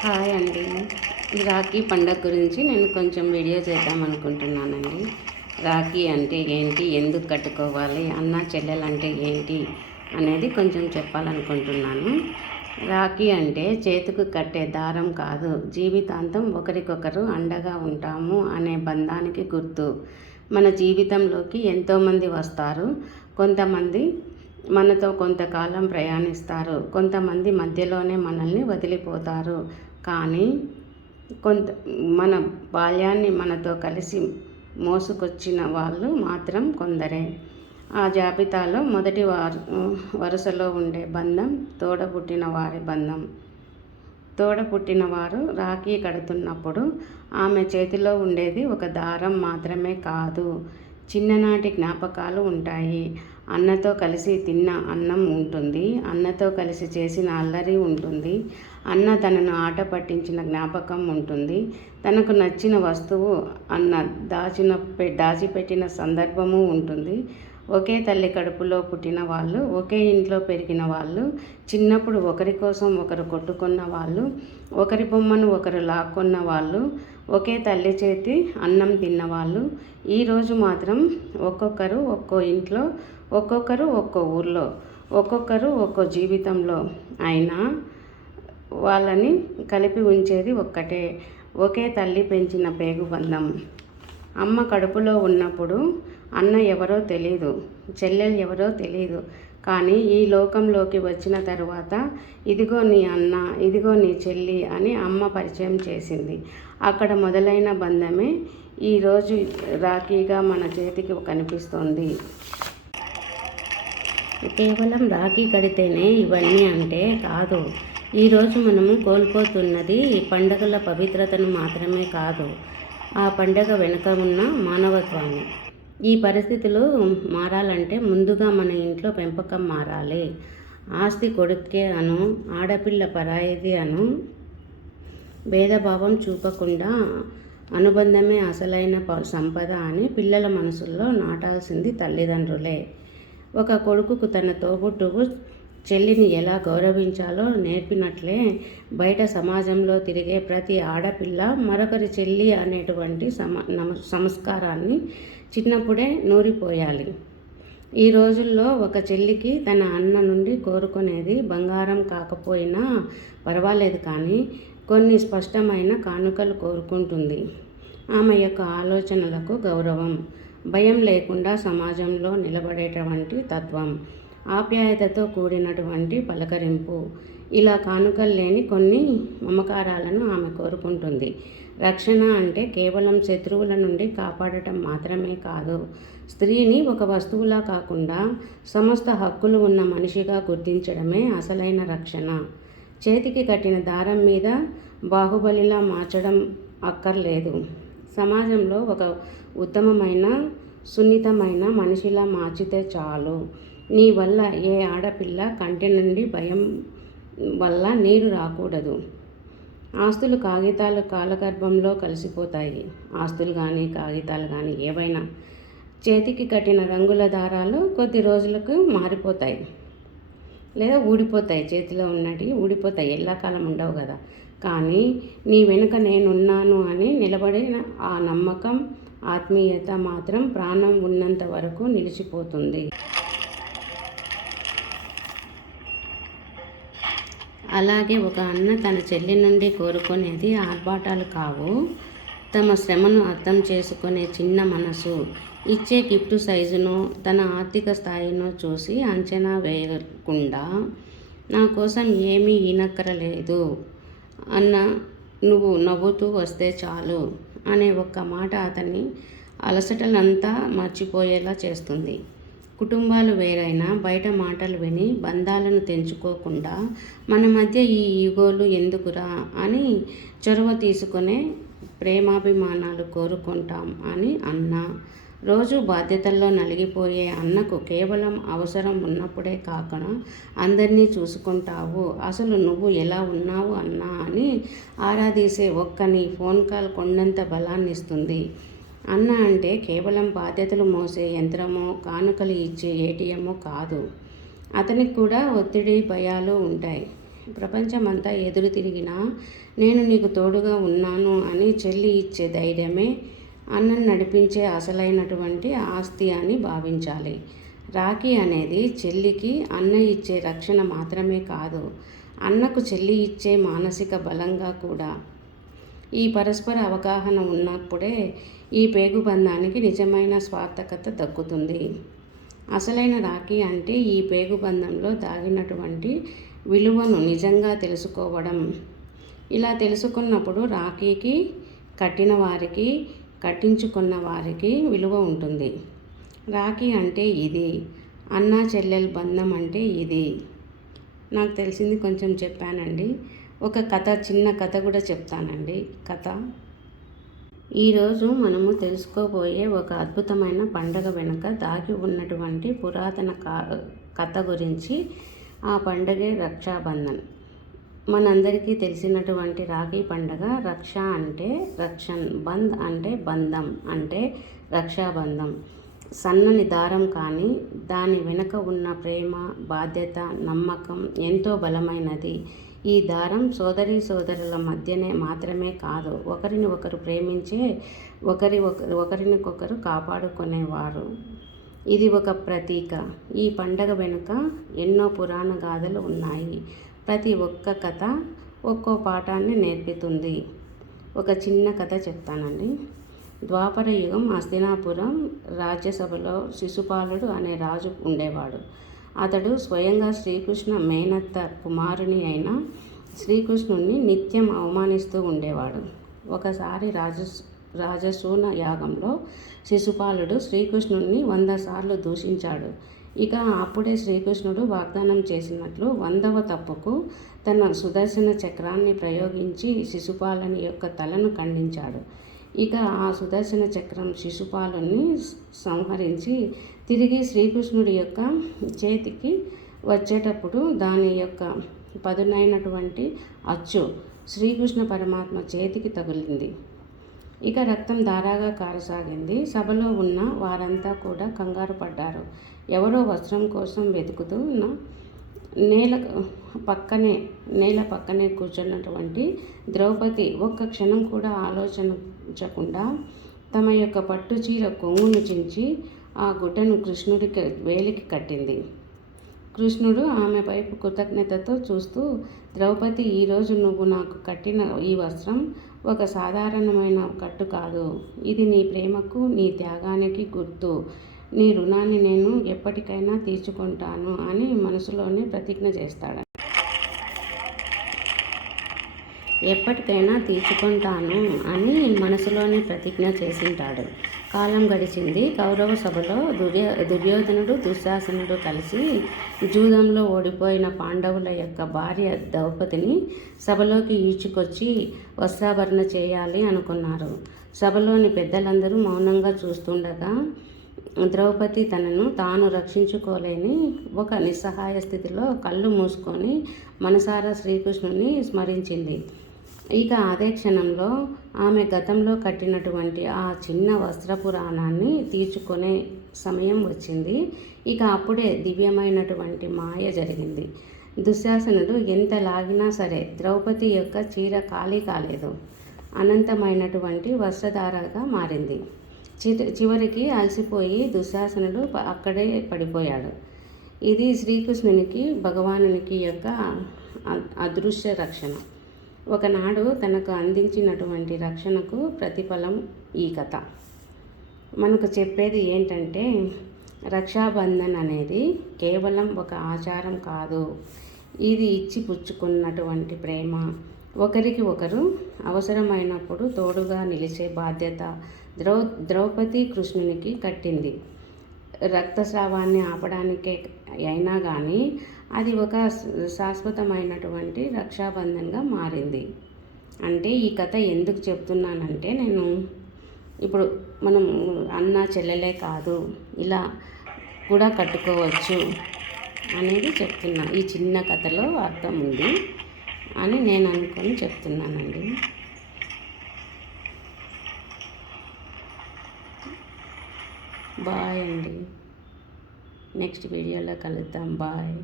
Hi అండి. ఈ రాఖీ పండగ గురించి నేను కొంచెం వీడియో చేద్దాం అనుకుంటున్నానండి. రాఖీ అంటే ఏంటి, ఎందుకు కట్టుకోవాలి, అన్న చెల్లెలంటే ఏంటి అనేది కొంచెం చెప్పాలనుకుంటున్నాను. రాఖీ అంటే చేతికి కట్టే దారం కాదు, జీవితాంతం ఒకరికొకరు అండగా ఉంటాము అనే బంధానికి గుర్తు. మన జీవితంలోకి ఎంతోమంది వస్తారు. కొంతమంది మనతో కొంతకాలం ప్రయాణిస్తారు, కొంతమంది మధ్యలోనే మనల్ని వదిలిపోతారు. కానీ కొంత మన బాల్యాన్ని మనతో కలిసి మోసుకొచ్చిన వాళ్ళు మాత్రం కొందరే. ఆ జాబితాలో మొదటి వరుసలో ఉండే బంధం తోడబుట్టిన వారి బంధం. తోడపుట్టిన వారు రాఖీ కడుతున్నప్పుడు ఆమె చేతిలో ఉండేది ఒక దారం మాత్రమే కాదు, చిన్ననాటి జ్ఞాపకాలు ఉంటాయి. అన్నతో కలిసి తిన్న అన్నం ఉంటుంది, అన్నతో కలిసి చేసిన అల్లరి ఉంటుంది, అన్న తనను ఆట పట్టించిన జ్ఞాపకం ఉంటుంది, తనకు నచ్చిన వస్తువు అన్న దాచిపెట్టిన సందర్భము ఉంటుంది. ఒకే తల్లి కడుపులో పుట్టిన వాళ్ళు, ఒకే ఇంట్లో పెరిగిన వాళ్ళు, చిన్నప్పుడు ఒకరి కోసం ఒకరు కొట్టుకున్న వాళ్ళు, ఒకరి బొమ్మను ఒకరు లాక్కున్న వాళ్ళు, ఒకే తల్లి చేతి అన్నం తిన్నవాళ్ళు. ఈరోజు మాత్రం ఒక్కొక్కరు ఒక్కో ఇంట్లో, ఒక్కొక్కరు ఒక్కో ఊర్లో, ఒక్కొక్కరు ఒక్కో జీవితంలో. అయినా వాళ్ళని కలిపి ఉంచేది ఒక్కటే, ఒకే తల్లి పెంచిన పేగుబంధం. అమ్మ కడుపులో ఉన్నప్పుడు అన్న ఎవరో తెలీదు, చెల్లెలు ఎవరో తెలీదు. కానీ ఈ లోకంలోకి వచ్చిన తరువాత ఇదిగో నీ అన్న, ఇదిగో నీ చెల్లి అని అమ్మ పరిచయం చేసింది. అక్కడ మొదలైన బంధమే ఈరోజు రాఖీగా మన చేతికి కనిపిస్తోంది. కేవలం రాఖీ కడితేనే ఇవన్నీ అంటే కాదు. ఈరోజు మనము కోల్పోతున్నది పండగల పవిత్రతను మాత్రమే కాదు, ఆ పండగ వెనుక ఉన్న మానవత్వాన్ని. ఈ పరిస్థితులు మారాలంటే ముందుగా మన ఇంట్లో పెంపకం మారాలి. ఆస్తి కొడుకే అను, ఆడపిల్ల పరాయిది అను భేదభావం చూపకుండా అనుబంధమే అసలైన సంపద అని పిల్లల మనసుల్లో నాటాల్సింది తల్లిదండ్రులే. ఒక కొడుకుకు తన తోబుట్టువు చెల్లిని ఎలా గౌరవించాలో నేర్పినట్లే బయట సమాజంలో తిరిగే ప్రతి ఆడపిల్ల మరొకరి చెల్లి అనేటువంటి సంస్కారాన్ని చిన్నప్పుడే నూరిపోయాలి. ఈ రోజుల్లో ఒక చెల్లికి తన అన్న నుండి కోరుకునేది బంగారం కాకపోయినా పర్వాలేదు, కానీ కొన్ని స్పష్టమైన కానుకలు కోరుకుంటుంది. ఆమె యొక్క ఆలోచనలకు గౌరవం, భయం లేకుండా సమాజంలో నిలబడేటువంటి తత్వం, ఆప్యాయతతో కూడినటువంటి పలకరింపు, ఇలా కానుకలు లేని కొన్ని మమకారాలను ఆమె కోరుకుంటుంది. రక్షణ అంటే కేవలం శత్రువుల నుండి కాపాడటం మాత్రమే కాదు, స్త్రీని ఒక వస్తువులా కాకుండా సమస్త హక్కులు ఉన్న మనిషిగా గుర్తించడమే అసలైన రక్షణ. చేతికి కట్టిన దారం మీద బాహుబలిలా మార్చడం అక్కర్లేదు. సమాజంలో ఒక ఉత్తమమైన, సున్నితమైన మనిషిలా మార్చితే చాలు. నీ వల్ల ఏ ఆడపిల్ల కంటి నుండి భయం వల్ల నీరు రాకూడదు. ఆస్తులు కాగితాలు కాలగర్భంలో కలిసిపోతాయి. ఆస్తులు కానీ కాగితాలు కానీ ఏవైనా చేతికి కట్టిన రంగుల దారాలు కొద్ది రోజులకు మారిపోతాయి లేదా ఊడిపోతాయి. చేతిలో ఉన్నటి ఊడిపోతాయి, ఎల్లకాలం ఉండవు కదా. కానీ నీ వెనుక నేనున్నాను అని నిలబడిన ఆ నమ్మకం, ఆత్మీయత మాత్రం ప్రాణం ఉన్నంత వరకు నిలిచిపోతుంది. అలాగే ఒక అన్న తన చెల్లి నుండి కోరుకునేది ఆర్భాటాలు కావు, తమ శ్రమను అర్థం చేసుకునే చిన్న మనసు, ఇచ్చే గిఫ్ట్ సైజును, తన ఆర్థిక స్థాయిను చూసి అంచనా వేయకుండా నా కోసం ఏమీ ఈనక్కరలేదు అన్న, నువ్వు నవ్వుతూ వస్తే చాలు అనే ఒక్క మాట అతన్ని అలసటలంతా మర్చిపోయేలా చేస్తుంది. కుటుంబాలు వేరైనా బయట మాటలు విని బంధాలను తెంచుకోకుండా మన మధ్య ఈ ఈగోలు ఎందుకురా అని చొరవ తీసుకునే ప్రేమాభిమానాలు కోరుకుంటాం అని అన్న. రోజు బాధ్యతల్లో నలిగిపోయే అన్నకు కేవలం అవసరం ఉన్నప్పుడే కాకుండా అందరినీ చూసుకుంటావు, అసలు నువ్వు ఎలా ఉన్నావు అన్నా అని ఆరాధీసే ఒక్క నీ ఫోన్ కాల్ కొండంత బలాన్ని ఇస్తుంది. అన్న అంటే కేవలం బాధ్యతలు మోసే యంత్రమో, కానుకలు ఇచ్చే ఏటీఎమో కాదు. అతనికి కూడా ఒత్తిడి, భయాలు ఉంటాయి. ప్రపంచమంతా ఎదురు తిరిగినా నేను నీకు తోడుగా ఉన్నాను అని చెల్లి ఇచ్చే ధైర్యమే అన్నను నడిపించే అసలైనటువంటి ఆస్తి అని భావించాలి. రాఖీ అనేది చెల్లికి అన్న ఇచ్చే రక్షణ మాత్రమే కాదు, అన్నకు చెల్లి ఇచ్చే మానసిక బలంగా కూడా. ఈ పరస్పర అవగాహన ఉన్నప్పుడే ఈ పేగుబంధానికి నిజమైన స్వార్థకత దక్కుతుంది. అసలైన రాఖీ అంటే ఈ పేగుబంధంలో దాగినటువంటి విలువను నిజంగా తెలుసుకోవడం. ఇలా తెలుసుకున్నప్పుడు రాఖీకి కట్టిన వారికి, కట్టించుకున్న వారికి విలువ ఉంటుంది. రాఖీ అంటే ఇది, అన్నా చెల్లెల బంధం అంటే ఇది. నాకు తెలిసింది కొంచెం చెప్పానండి. ఒక కథ, చిన్న కథ కూడా చెప్తానండి. కథ, ఈరోజు మనము తెలుసుకోబోయే ఒక అద్భుతమైన పండగ వెనుక దాగి ఉన్నటువంటి పురాతన కథ గురించి. ఆ పండగే రక్షాబంధన్. మనందరికీ తెలిసినటువంటి రాఖీ పండగ. రక్ష అంటే రక్షణ్, బంధ్ అంటే బంధం, అంటే రక్షాబంధం. సన్నని దారం కానీ దాని వెనుక ఉన్న ప్రేమ, బాధ్యత, నమ్మకం ఎంతో బలమైనది. ఈ దారం సోదరుల మధ్యనే మాత్రమే కాదు, ఒకరిని ఒకరు ప్రేమించే, ఒకరినికొకరు కాపాడుకునేవారు. ఇది ఒక ప్రతీక. ఈ పండగ వెనుక ఎన్నో పురాణ గాథలు ఉన్నాయి. ప్రతి ఒక్క కథ ఒక్కో పాఠాన్ని నేర్పుతుంది. ఒక చిన్న కథ చెప్తానండి. ద్వాపర యుగం హస్తినాపురం రాజ్యసభలో శిశుపాలుడు అనే రాజు ఉండేవాడు. అతడు స్వయంగా శ్రీకృష్ణ మేనత్త కుమారుని అయిన శ్రీకృష్ణుణ్ణి నిత్యం అవమానిస్తూ ఉండేవాడు. ఒకసారి రాజసూన యాగంలో శిశుపాలుడు శ్రీకృష్ణుణ్ణి 100 సార్లు దూషించాడు. ఇక అప్పుడే శ్రీకృష్ణుడు వాగ్దానం చేసినట్లు 100వ తప్పుకు తన సుదర్శన చక్రాన్ని ప్రయోగించి శిశుపాలుని యొక్క తలను ఖండించాడు. ఇక ఆ సుదర్శన చక్రం శిశుపాలుని సంహరించి తిరిగి శ్రీకృష్ణుడి యొక్క చేతికి వచ్చేటప్పుడు దాని యొక్క పదునైనటువంటి అచ్చు శ్రీకృష్ణ పరమాత్మ చేతికి తగిలింది. ఇక రక్తం ధారాగా కారసాగింది. సభలో ఉన్న వారంతా కూడా కంగారు పడ్డారు. ఎవరో వస్త్రం కోసం వెతుకుతూ నేల పక్కనే కూర్చున్నటువంటి ద్రౌపది ఒక్క క్షణం కూడా ఆలోచించకుండా తమ యొక్క పట్టుచీర కొంగును చించి ఆ గుడ్డను కృష్ణుడికి వేలికి కట్టింది. కృష్ణుడు ఆమె వైపు కృతజ్ఞతతో చూస్తూ, ద్రౌపది, ఈరోజు నువ్వు నాకు కట్టిన ఈ వస్త్రం ఒక సాధారణమైన కట్టు కాదు. ఇది నీ ప్రేమకు, నీ త్యాగానికి గుర్తు. నీ రుణాన్ని నేను ఎప్పటికైనా తీర్చుకుంటాను అని మనసులోనే ప్రతిజ్ఞ చేస్తాడు. ఎప్పటికైనా తీర్చుకుంటాను అని మనసులోనే ప్రతిజ్ఞ చేసింటాడు. కాలం గడిచింది. కౌరవ సభలో దుర్యోధనుడు, దుశ్శాసనుడు కలిసి జూదంలో ఓడిపోయిన పాండవుల యొక్క భార్య ద్రౌపదిని సభలోకి ఈడ్చుకొచ్చి వస్త్రాభరణ చేయాలి అనుకున్నారు. సభలోని పెద్దలందరూ మౌనంగా చూస్తుండగా ద్రౌపది తనను తాను రక్షించుకోలేని ఒక నిస్సహాయ స్థితిలో కళ్ళు మూసుకొని మనసారా శ్రీకృష్ణుని స్మరించింది. ఇక అదే క్షణంలో ఆమె గతంలో కట్టినటువంటి ఆ చిన్న వస్త్ర పురాణాన్ని తీర్చుకునే సమయం వచ్చింది. ఇక అప్పుడే దివ్యమైనటువంటి మాయ జరిగింది. దుశ్శాసనుడు ఎంత లాగినా సరే ద్రౌపది యొక్క చీర ఖాళీ కాలేదు. అనంతమైనటువంటి వస్త్రధారగా మారింది. చివరికి అలసిపోయి దుశ్శాసనుడు అక్కడే పడిపోయాడు. ఇది శ్రీకృష్ణునికి, భగవానునికి యొక్క అదృశ్య రక్షణ. ఒకనాడు తనకు అందించినటువంటి రక్షణకు ప్రతిఫలం ఈ కథ మనకు చెప్పేది ఏంటంటే, రక్షాబంధన్ అనేది కేవలం ఒక ఆచారం కాదు, ఇది ఇచ్చి పుచ్చుకున్నటువంటి ప్రేమ, ఒకరికి ఒకరు అవసరమైనప్పుడు తోడుగా నిలిచే బాధ్యత. ద్రౌపది కృష్ణునికి కట్టింది రక్తస్రావాన్ని ఆపడానికే అయినా కానీ అది ఒక శాశ్వతమైనటువంటి రక్షాబంధన్గా మారింది. అంటే ఈ కథ ఎందుకు చెప్తున్నానంటే, నేను ఇప్పుడు మనం అన్న చెల్లెలే కాదు, ఇలా కూడా కట్టుకోవచ్చు అనేది చెప్తున్నా. ఈ చిన్న కథలో అర్థం ఉంది అని నేను అనుకొని చెప్తున్నానండి. బాయ్ అండి. నెక్స్ట్ వీడియోలో కలుద్దాం. బాయ్.